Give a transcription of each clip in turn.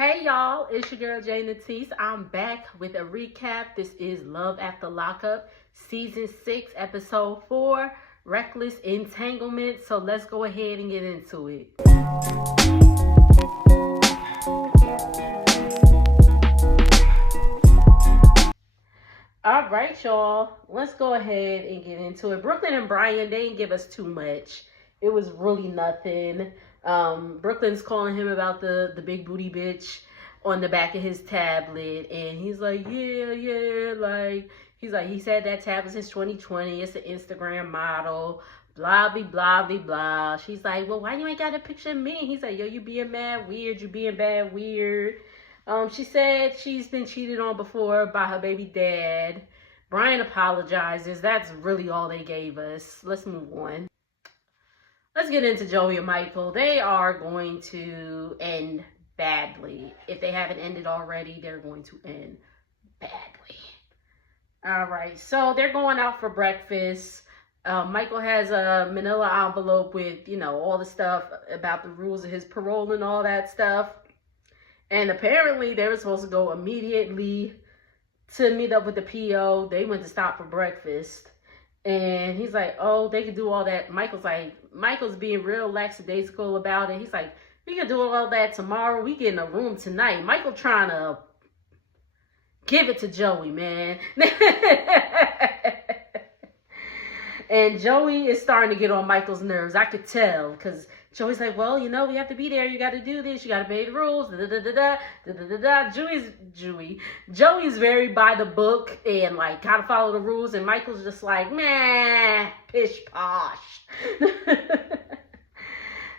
Hey y'all, it's your girl Jay Natisse. I'm back with a recap. This is Love After Lockup, Season 6, Episode 4, Reckless Entanglements. So let's go ahead and get into it. All right, y'all. Let's go ahead and get into it. Brooklyn and Brian, they didn't give us too much. It was really nothing. Brooklyn's calling him about the big booty bitch on the back of his tablet, and he's like, he said that tablet since 2020. It's an Instagram model. Blah blah blah blah blah. She's like, well, why you ain't got a picture of me? He's like, yo, you being mad weird. You being bad weird. She said she's been cheated on before by her baby dad. Brian apologizes. That's really all they gave us. Let's move on. Let's get into Joey and Michael. They are going to end badly. If they haven't ended already, they're going to end badly. All right, so they're going out for breakfast. Michael has a manila envelope with, all the stuff about the rules of his parole and all that stuff. And apparently they were supposed to go immediately to meet up with the PO. They went to stop for breakfast. And he's like, oh, they can do all that. Michael's being real lackadaisical about it. He's like, we can do all that tomorrow. We get in a room tonight. Michael trying to give it to Joey, man. And Joey is starting to get on Michael's nerves. I could tell, because Joey's like, well, we have to be there. You got to do this. You got to obey the rules. Joey's very by the book and got to follow the rules. And Michael's just like, meh, pish posh.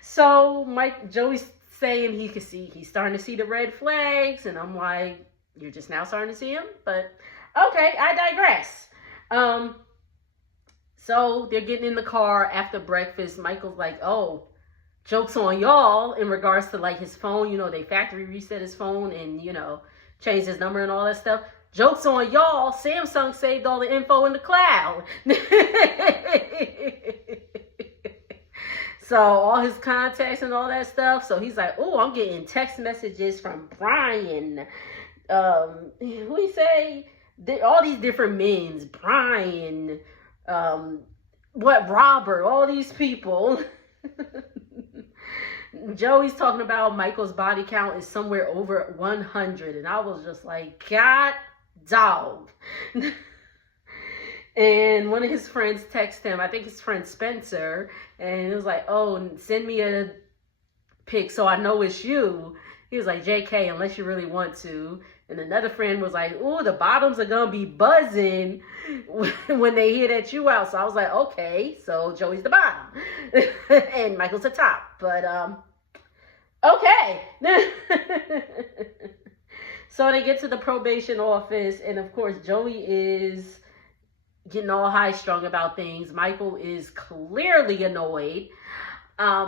So Joey's saying he's starting to see the red flags. And I'm like, you're just now starting to see them? But okay, I digress. So they're getting in the car after breakfast. Michael's like, oh, joke's on y'all in regards to his phone. They factory reset his phone and, changed his number and all that stuff. Joke's on y'all. Samsung saved all the info in the cloud. So all his contacts and all that stuff. So he's like, oh, I'm getting text messages from Brian. Who he say? All these different men. Brian. Robert, all these people. Joey's talking about Michael's body count is somewhere over 100. And I was just like, God dog. And one of his friends texted him, I think his friend Spencer, and it was like, oh, send me a pic so I know it's you. He was like, JK, unless you really want to. And another friend was like, ooh, the bottoms are going to be buzzing when they hear that you out. So I was like, okay, so Joey's the bottom and Michael's the top. But, okay. So they get to the probation office. And, of course, Joey is getting all high-strung about things. Michael is clearly annoyed.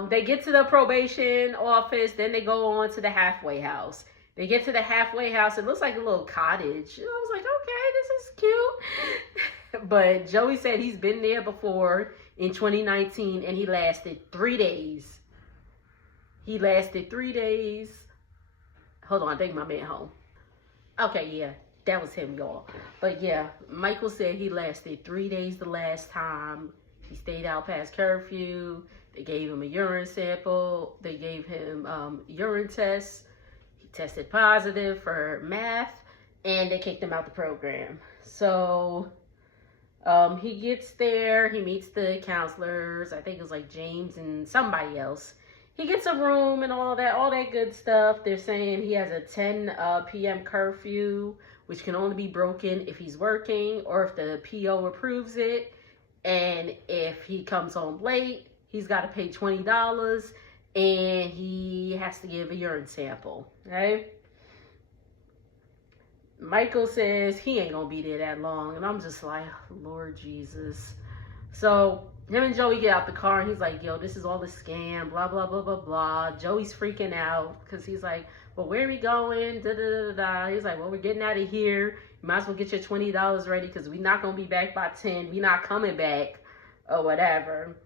They get to the probation office. Then they go on to the halfway house. They get to the halfway house. It looks like a little cottage. I was like, okay, this is cute. But Joey said he's been there before in 2019, and he lasted 3 days. Hold on, I think my man home. Okay, yeah, that was him, y'all. But yeah, Michael said he lasted 3 days the last time. He stayed out past curfew. They gave him a urine sample. They gave him urine tests. Tested positive for meth, and they kicked him out the program. So he gets there, he meets the counselors. I think it was James and somebody else. He gets a room and all that good stuff. They're saying he has a 10 p.m. curfew, which can only be broken if he's working or if the PO approves it. And if he comes home late, he's got to pay $20. And he has to give a urine sample, okay? Michael says he ain't gonna be there that long. And I'm just like, Lord Jesus. So him and Joey get out the car and he's like, yo, this is all a scam, blah, blah, blah, blah, blah. Joey's freaking out because he's like, well, where are we going? Da, da, da, da. He's like, well, we're getting out of here. You might as well get your $20 ready because we're not gonna be back by 10. We're not coming back or whatever.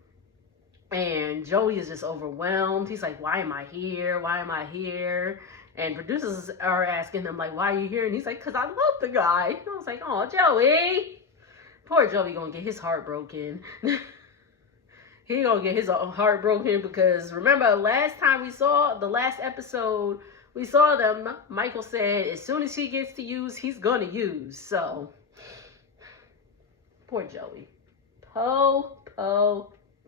And Joey is just overwhelmed. He's like, why am I here? Why am I here? And producers are asking him, like, why are you here? And he's like, because I love the guy. And I was like, oh, Joey. Poor Joey gonna get his heart broken. He gonna get his heart broken because remember last time we saw, the last episode, we saw them, Michael said as soon as he gets to use, he's gonna use. So, poor Joey. Po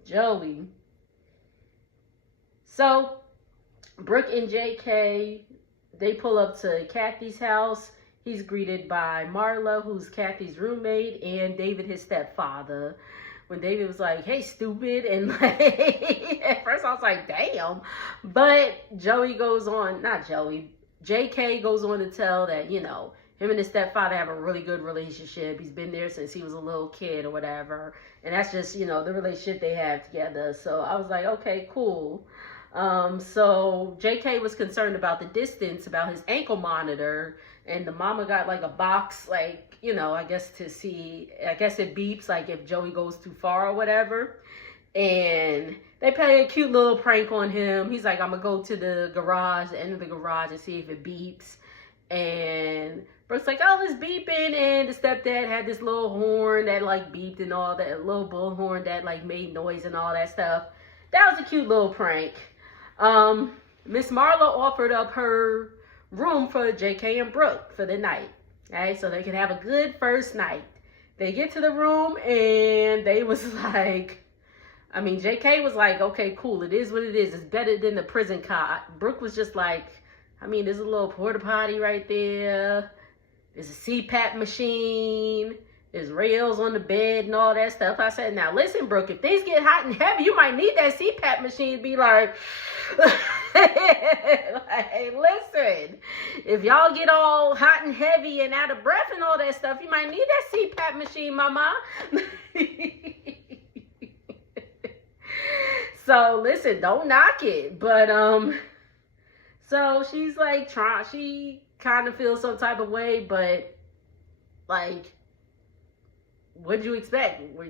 Joey. So, Brooke and JK, they pull up to Kathy's house. He's greeted by Marla, who's Kathy's roommate, and David, his stepfather. When David was like, hey, stupid, and like, at first I was like, damn. But Joey goes on, not Joey, JK goes on to tell that, you know, him and his stepfather have a really good relationship. He's been there since he was a little kid or whatever. And that's just, you know, the relationship they have together. So I was like, okay, cool. So JK was concerned about the distance, about his ankle monitor. And the mama got like a box, like, you know, I guess to see, I guess it beeps like if Joey goes too far or whatever. And they play a cute little prank on him. He's like, I'm gonna go to the garage, the end of the garage, and see if it beeps. And Brooke's like, oh, it's beeping. And the stepdad had this little horn that like beeped and all that, little bullhorn that like made noise and all that stuff. That was a cute little prank. Miss Marla offered up her room for JK and Brooke for the night. Okay, so they could have a good first night. They get to the room and they was like, I mean, JK was like, okay, cool. It is what it is. It's better than the prison cot. Brooke was just like, I mean, there's a little porta potty right there. There's a CPAP machine. There's rails on the bed and all that stuff. I said, now listen, Brooke, if things get hot and heavy, you might need that CPAP machine to be like, like, listen, if y'all get all hot and heavy and out of breath and all that stuff, you might need that CPAP machine, mama. So listen, don't knock it. But so she's like she kind of feels some type of way, but like, what'd you expect? Were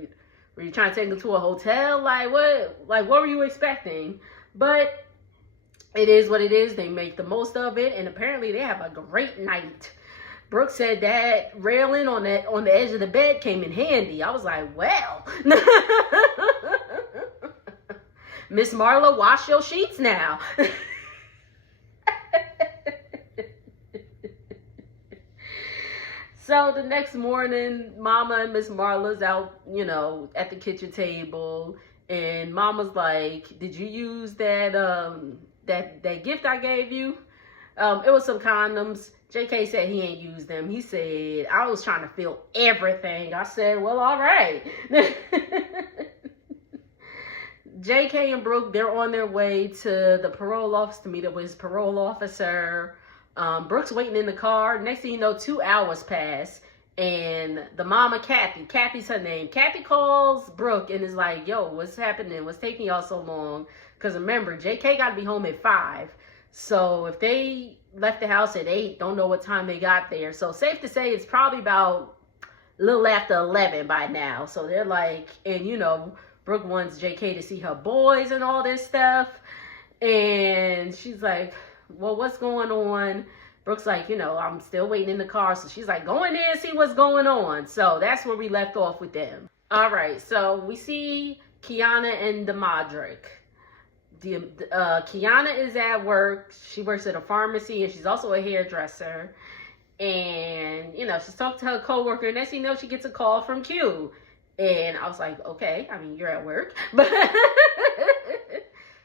you trying to take them to a hotel? Like what were you expecting? But it is what it is. They make the most of it, and apparently they have a great night. Brooke said that railing on the edge of the bed came in handy. I was like, well, Miss Marla, wash your sheets now. So the next morning, Mama and Miss Marla's out, you know, at the kitchen table, and Mama's like, "Did you use that that gift I gave you?" It was some condoms. JK said he ain't used them. He said, I was trying to feel everything. I said, well, all right. JK and Brooke, they're on their way to the parole office to meet up with his parole officer. Brooke's waiting in the car. Next thing you know, 2 hours pass. And the mama, Kathy's her name. Kathy calls Brooke and is like, yo, what's happening? What's taking y'all so long? Because remember, JK got to be home at 5. So if they left the house at 8, don't know what time they got there. So safe to say it's probably about a little after 11 by now. So they're like, and you know, Brooke wants JK to see her boys and all this stuff. And she's like, well, what's going on? Brooke's like, you know, I'm still waiting in the car. So she's like, go in there and see what's going on. So that's where we left off with them. All right. So we see Kiana and Demadrick. Kiana is at work. She works at a pharmacy and she's also a hairdresser. And, you know, she's talking to her coworker, and next thing you know, she gets a call from Q. And I was like, okay, I mean, you're at work. But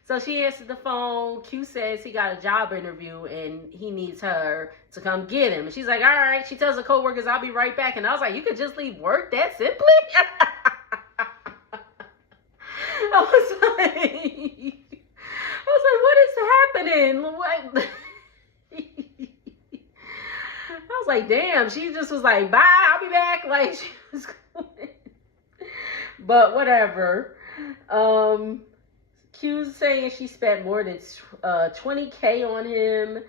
so she answered the phone. Q says he got a job interview and he needs her to come get him. And she's like, all right. She tells her coworkers, I'll be right back. And I was like, you could just leave work that simply? I was like, what is happening? What? I was like, damn, she just was like, bye, I'll be back. Like, she was going. But whatever. Q's saying she spent more than $20K on him.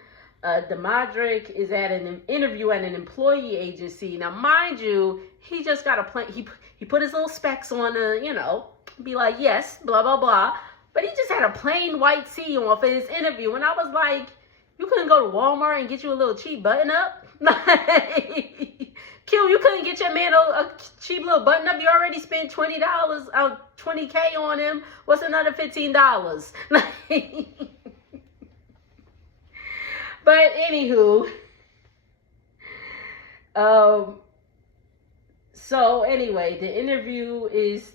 Demadrick is at an interview at an employee agency. Now, mind you, he just got a plan. He put his little specs on to, you know, be like, yes, blah, blah, blah. But he just had a plain white tee on for his interview. And I was like, You couldn't go to Walmart and get you a little cheap button up? Q, you couldn't get your man a cheap little button up. You already spent $20, $20K on him. What's another $15? But anywho, so anyway, the interview is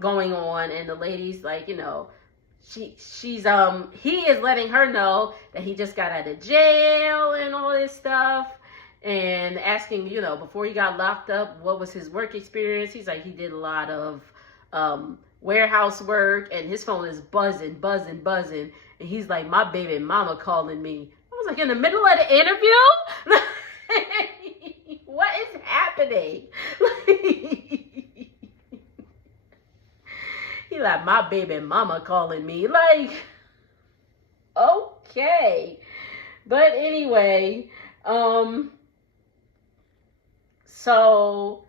going on, and the lady's like, you know, he is letting her know that he just got out of jail and all this stuff, and asking, you know, before he got locked up, what was his work experience. He's like, he did a lot of warehouse work, and his phone is buzzing, and he's like, my baby mama calling me. I was like, in the middle of the interview? What is happening? He like, my baby mama calling me. Like, okay. But anyway, so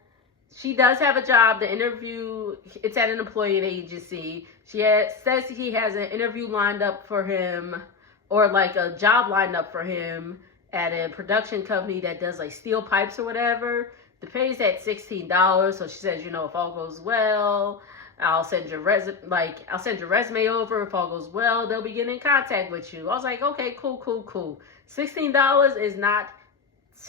she does have a job. The interview, it's at an employee agency. She says he has an interview lined up for him, or like a job lined up for him at a production company that does like steel pipes or whatever. The pay's at $16. So she says, you know, if all goes well, I'll send your resume over. If all goes well, they'll be getting in contact with you. I was like, okay, cool. $16 is not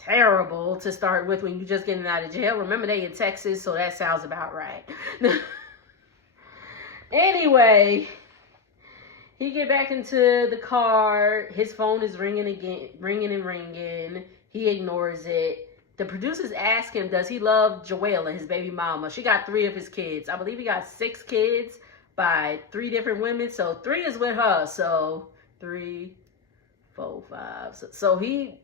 terrible to start with when you're just getting out of jail. Remember, they in Texas, so that sounds about right. Anyway, he get back into the car. His phone is ringing again, ringing. He ignores it. The producers ask him, does he love Joella, his baby mama? She got 3 of his kids. I believe he got 6 kids by 3 different women. So 3 is with her. So 3, 4, 5. So he,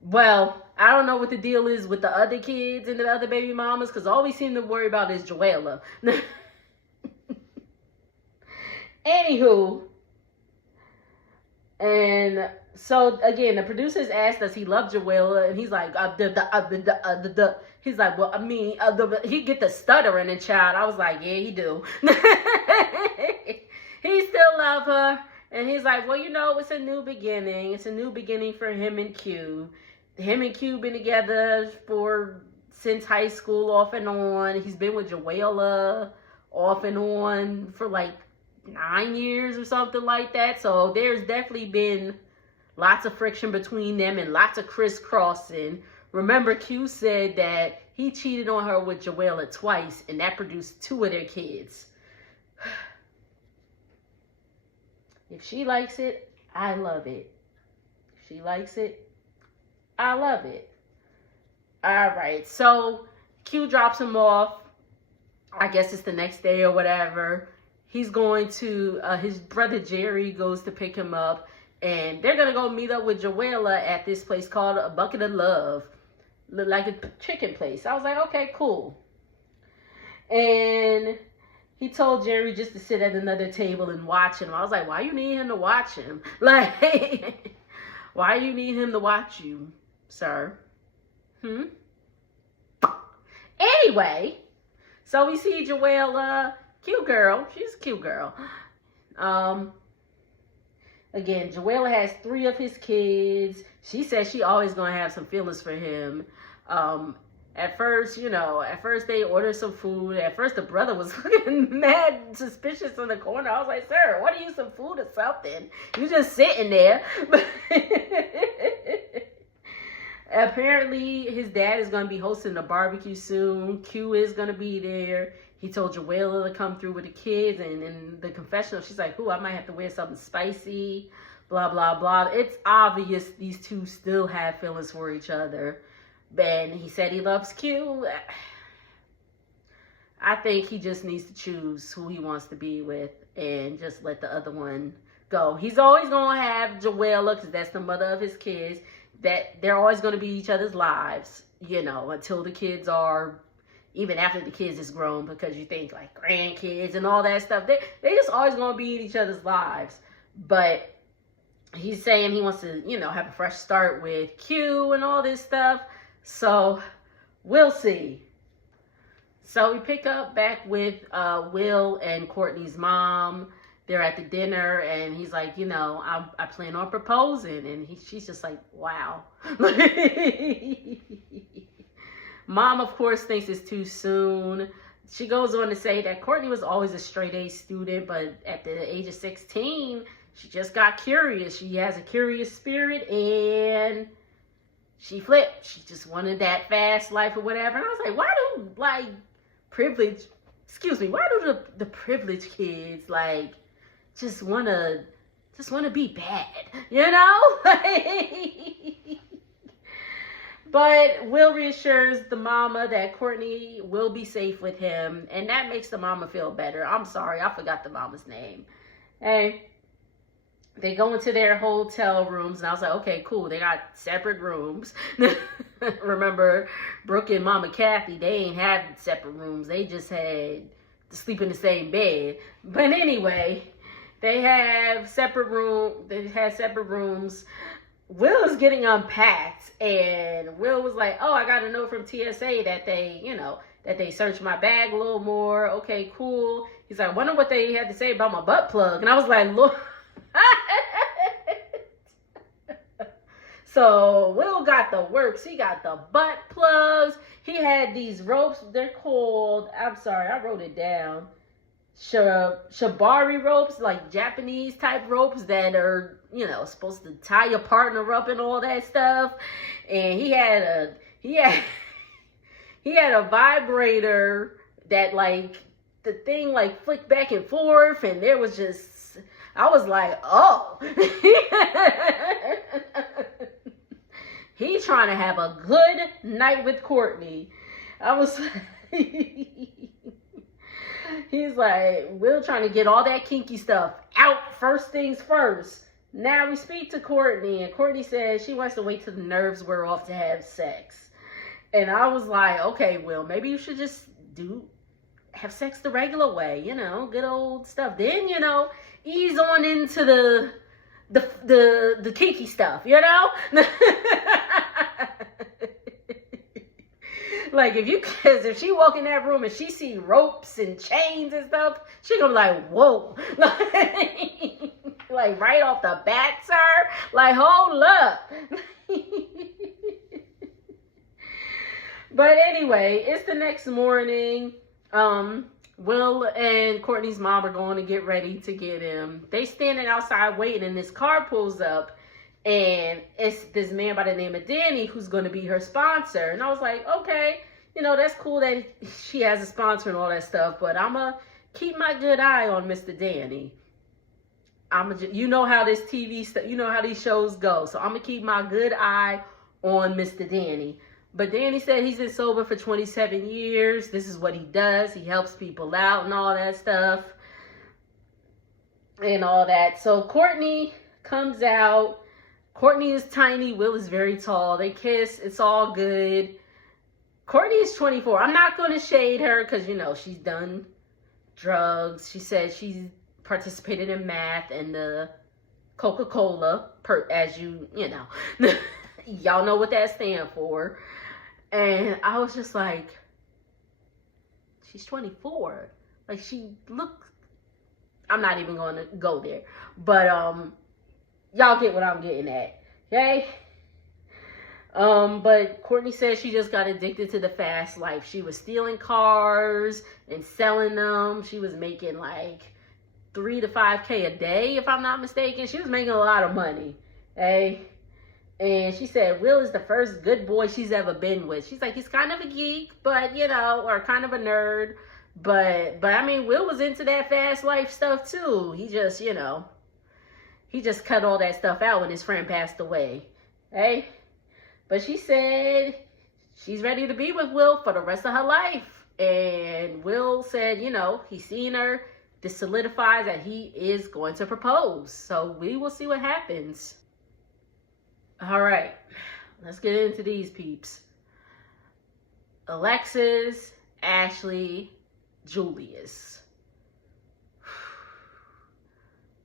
well, I don't know what the deal is with the other kids and the other baby mamas, because all we seem to worry about is Joella. Anywho, and so again, the producers asked, does he love Joella? And he's like, he's like, well, I mean, he get the stuttering in child. I was like, yeah, he do. He still love her. And he's like, well, you know, it's a new beginning. It's a new beginning for him and Q. Him and Q been together since high school, off and on. He's been with Joella off and on for like 9 years or something like that. So there's definitely been lots of friction between them and lots of crisscrossing. Remember, Q said that he cheated on her with Joella twice, and that produced 2 of their kids. If she likes it, I love it. If she likes it, I love it. All right, so Q drops him off. I guess it's the next day or whatever. He's going to, his brother Jerry goes to pick him up, and they're going to go meet up with Joella at this place called A Bucket of Love. Look like a chicken place. I was like, okay, cool. And he told Jerry just to sit at another table and watch him. I was like, why you need him to watch him? Like, why you need him to watch you, sir? Anyway, so we see Joella. Cute girl. She's a cute girl. Again, Joella has 3 of his kids. She says she always gonna have some feelings for him. At first, they ordered some food. At first, the brother was looking mad suspicious in the corner. I was like, sir, what are you, some food or something? You just sitting there. Apparently, his dad is going to be hosting a barbecue soon. Q is going to be there. He told Joella to come through with the kids. And in the confessional, she's like, ooh, I might have to wear something spicy. Blah, blah, blah. It's obvious these 2 still have feelings for each other. And he said he loves Q. I think he just needs to choose who he wants to be with and just let the other one go. He's always going to have Joella, because that's the mother of his kids. That they're always going to be each other's lives, until the kids are, even after the kids is grown, because you think like grandkids and all that stuff. They just always going to be in each other's lives. But he's saying he wants to, have a fresh start with Q and all this stuff. So we'll see. So we pick up back with Will and Courtney's mom. they're at the dinner, and he's like, you know, I plan on proposing. And she's just like, wow. Mom, of course, thinks it's too soon. She goes on to say that Courtney was always a straight A student, but at the age of 16, she just got curious. She has a curious spirit, and she flipped. She just wanted that fast life or whatever. And I was like, why do, like, why do the privileged kids, like, just want to be bad, you know? But Will reassures the mama that Courtney will be safe with him, and that makes the mama feel better. I'm sorry, I forgot the mama's name. Hey, they go into their hotel rooms, and I was like, okay, cool. They got separate rooms. Remember, Brooke and Mama Kathy, they ain't had separate rooms. They just had to sleep in the same bed. But anyway, they have separate rooms. Will is getting unpacked, and Will was like, oh, I got a note from TSA that they, you know, that they searched my bag a little more. Okay, cool. He's like, I wonder what they had to say about my butt plug. And I was like, look. So Will got the works. He got the butt plugs. He had these ropes. They're called, I'm sorry, I wrote it down. Shibari ropes, like Japanese type ropes that are, you know, supposed to tie your partner up and all that stuff. And he had a vibrator that, like, the thing like flicked back and forth, and there was just, I was like, oh. He trying to have a good night with Courtney. I was he's like, Will trying to get all that kinky stuff out first things first. Now we speak to Courtney, and Courtney says she wants to wait till the nerves wear off to have sex. And I was like, okay, Will, maybe you should just have sex the regular way, you know, good old stuff. Then, you know, ease on into the kinky stuff, you know? Like, if she walk in that room and she see ropes and chains and stuff, she gonna be like, whoa. Like, right off the bat, sir. Like, hold up. But anyway, it's the next morning. Will and Courtney's mom are going to get ready to get him. They standing outside waiting, and this car pulls up, and it's this man by the name of Danny who's going to be her sponsor. And I was like, okay, you know, that's cool that she has a sponsor and all that stuff, but I'm going to keep my good eye on Mr. Danny. You know how this TV stuff, you know how these shows go, so I'm going to keep my good eye on Mr. Danny. But Danny said he's been sober for 27 years. This is what he does. He helps people out and all that stuff. And all that. So Courtney comes out. Courtney is tiny. Will is very tall. They kiss. It's all good. Courtney is 24. I'm not going to shade her because, you know, she's done drugs. She said she's participated in math and the Coca-Cola, as you know. Y'all know what that stands for. And I was just like, she's 24. Like, she looked, I'm not even going to go there. But, y'all get what I'm getting at. Okay? But Courtney says she just got addicted to the fast life. She was stealing cars and selling them. She was making like $3 to $5K a day, if I'm not mistaken. She was making a lot of money. Okay? And she said, Will is the first good boy she's ever been with. She's like, he's kind of a geek, but, you know, or kind of a nerd. But I mean, Will was into that fast life stuff, too. He just, you know, he just cut all that stuff out when his friend passed away. Hey? But she said she's ready to be with Will for the rest of her life. And Will said, you know, he's seen her. This solidifies that he is going to propose. So we will see what happens. All right, let's get into these peeps. Alexis, Ashley, Julius.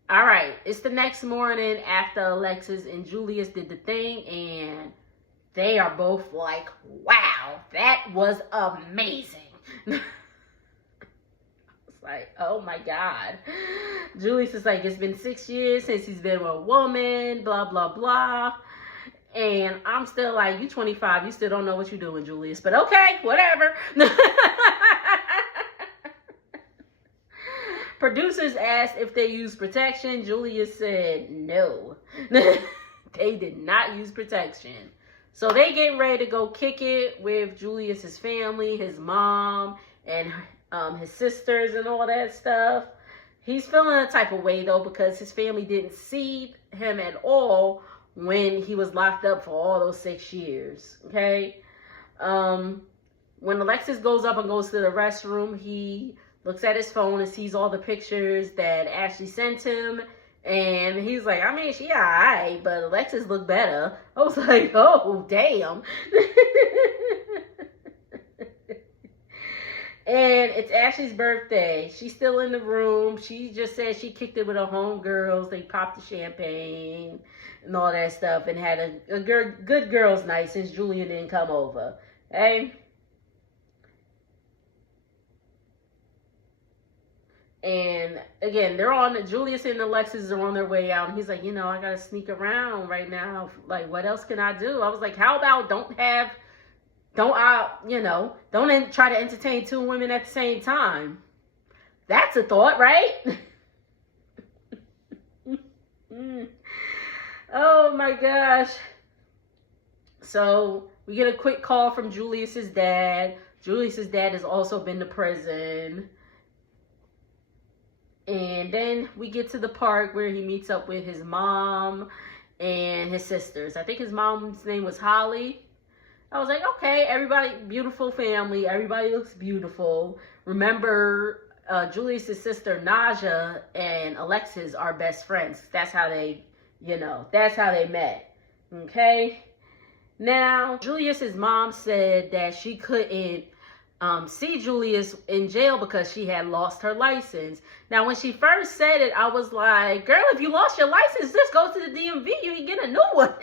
All right, it's the next morning after Alexis and Julius did the thing, and they are both like, wow, that was amazing. I was It's like, oh my God. Julius is like, it's been 6 years since he's been with a woman, blah, blah, blah. And I'm still like, you 25, you still don't know what you're doing, Julius. But okay, whatever. Producers asked if they use protection. Julius said no. They did not use protection. So they getting ready to go kick it with Julius's family, his mom, and his sisters and all that stuff. He's feeling a type of way though because his family didn't see him at all when he was locked up for all those 6 years. Okay. When Alexis goes up and goes to the restroom, he looks at his phone and sees all the pictures that Ashley sent him. And he's like, I mean, she alright, but Alexis looked better. I was like, oh, damn. And it's Ashley's birthday. She's still in the room. She just said she kicked it with her homegirls. They popped the champagne and all that stuff and had a good girls' night since Julian didn't come over. Okay? And again, Julius and Alexis are on their way out. And he's like, I got to sneak around right now. Like, what else can I do? I was like, how about don't try to entertain 2 women at the same time. That's a thought, right? Oh my gosh. So we get a quick call from Julius's dad. Julius's dad has also been to prison. And then we get to the park where he meets up with his mom and his sisters. I think his mom's name was Holly. I was like, okay, everybody, beautiful family. Everybody looks beautiful. Remember, Julius's sister, Naja, and Alexis are best friends. That's how they, met. Okay? Now, Julius's mom said that she couldn't see Julius in jail because she had lost her license. Now, when she first said it, I was like, girl, if you lost your license, just go to the DMV. You can get a new one.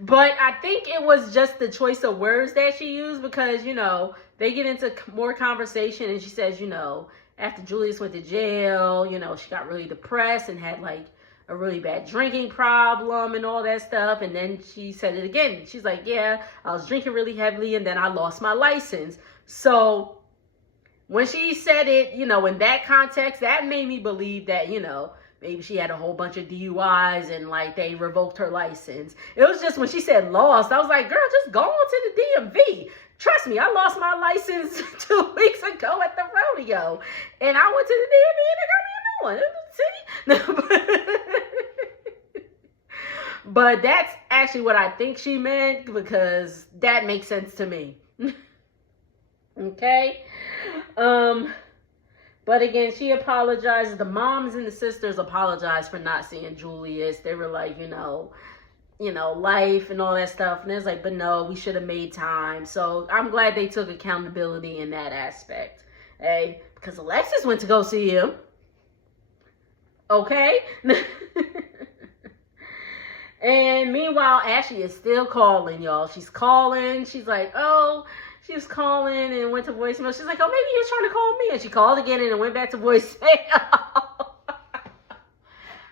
But I think it was just the choice of words that she used because, they get into more conversation and she says, after Julius went to jail, she got really depressed and had like a really bad drinking problem and all that stuff. And then she said it again. She's like, yeah, I was drinking really heavily and then I lost my license. So when she said it, in that context, that made me believe that, maybe she had a whole bunch of DUIs and like they revoked her license. It was just when she said lost, I was like, girl, just go on to the DMV. Trust me, I lost my license 2 weeks ago at the rodeo. And I went to the DMV and they got me a new one. See? But that's actually what I think she meant because that makes sense to me. Okay? But again, she apologizes. The moms and the sisters apologized for not seeing Julius. They were like, life and all that stuff. And it's like, but no, we should have made time. So I'm glad they took accountability in that aspect. Hey, because Alexis went to go see him. Okay? And meanwhile, Ashley is still calling, y'all. She's calling. She's like, she was calling and went to voicemail. She's like, maybe he was trying to call me. And she called again and it went back to voicemail.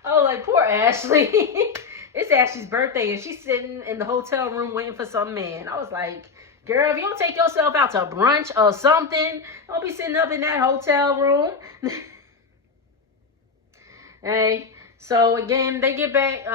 Oh, like, poor Ashley. It's Ashley's birthday and she's sitting in the hotel room waiting for some man. I was like, girl, if you don't take yourself out to brunch or something, don't be sitting up in that hotel room. Hey, so again, they get back,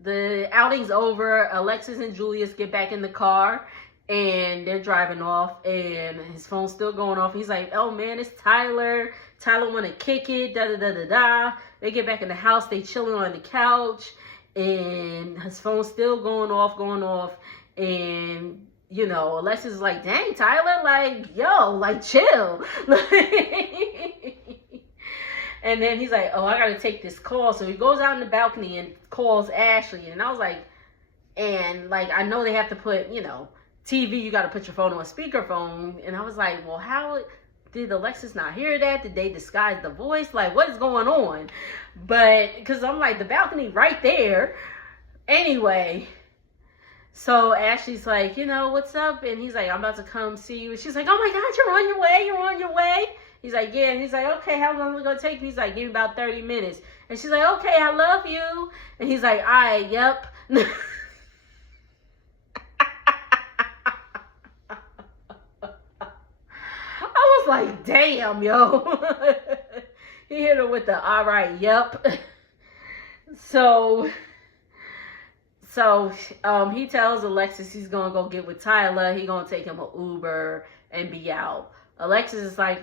the outing's over. Alexis and Julius get back in the car and they're driving off and his phone's still going off. He's like, oh man, it's Tyler. Tyler want to kick it, da-da-da-da-da. They get back in the house. They chilling on the couch and his phone's still going off. And, Alexis is like, dang, Tyler, like, yo, like, chill. And then he's like, I got to take this call. So he goes out in the balcony and calls Ashley. And I was like, I know they have to put, TV, you got to put your phone on speakerphone. And I was like, well, how did Alexis not hear that? Did they disguise the voice? Like, what is going on? But, because I'm like, the balcony right there. Anyway, So Ashley's like, you know, what's up? And he's like, I'm about to come see you. And she's like, oh my God, you're on your way. You're on your way. He's like, yeah. And he's like, okay, how long is it going to take me? He's like, give me about 30 minutes. And she's like, okay, I love you. And he's like, all right, yep. I was like, damn, yo. He hit her with the, all right, yep. So he tells Alexis he's gonna go get with Tyler. He gonna take him an Uber and be out. Alexis is like,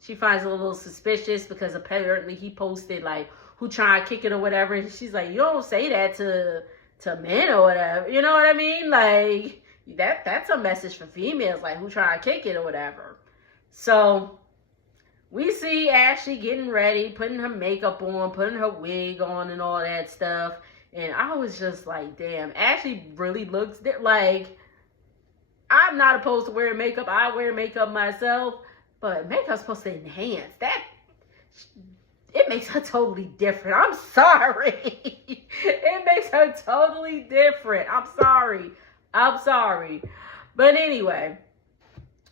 She finds it a little suspicious because apparently he posted like, who trying to kick it or whatever. And she's like, you don't say that to men or whatever. You know what I mean? Like that's a message for females, like who trying to kick it or whatever. So we see Ashley getting ready, putting her makeup on, putting her wig on and all that stuff. And I was just like, damn, Ashley really looks like, I'm not opposed to wearing makeup. I wear makeup myself, but makeup's supposed to enhance that. It makes her totally different. I'm sorry. It makes her totally different. I'm sorry. But anyway,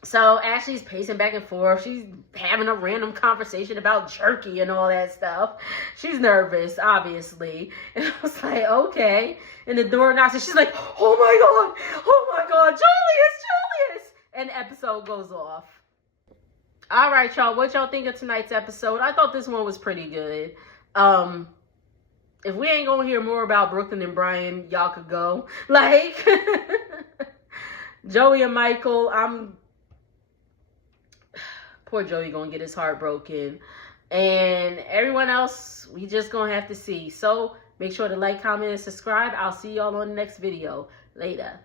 so Ashley's pacing back and forth. She's having a random conversation about jerky and all that stuff. She's nervous, obviously. And I was like, okay. And the door knocks and she's like, oh my God, Julius. And the episode goes off. All right, y'all. What y'all think of tonight's episode? I thought this one was pretty good. If we ain't gonna hear more about Brooklyn and Brian, y'all could go. Like, Joey and Michael, poor Joey gonna get his heart broken. And everyone else, we just gonna have to see. So make sure to like, comment, and subscribe. I'll see y'all on the next video. Later.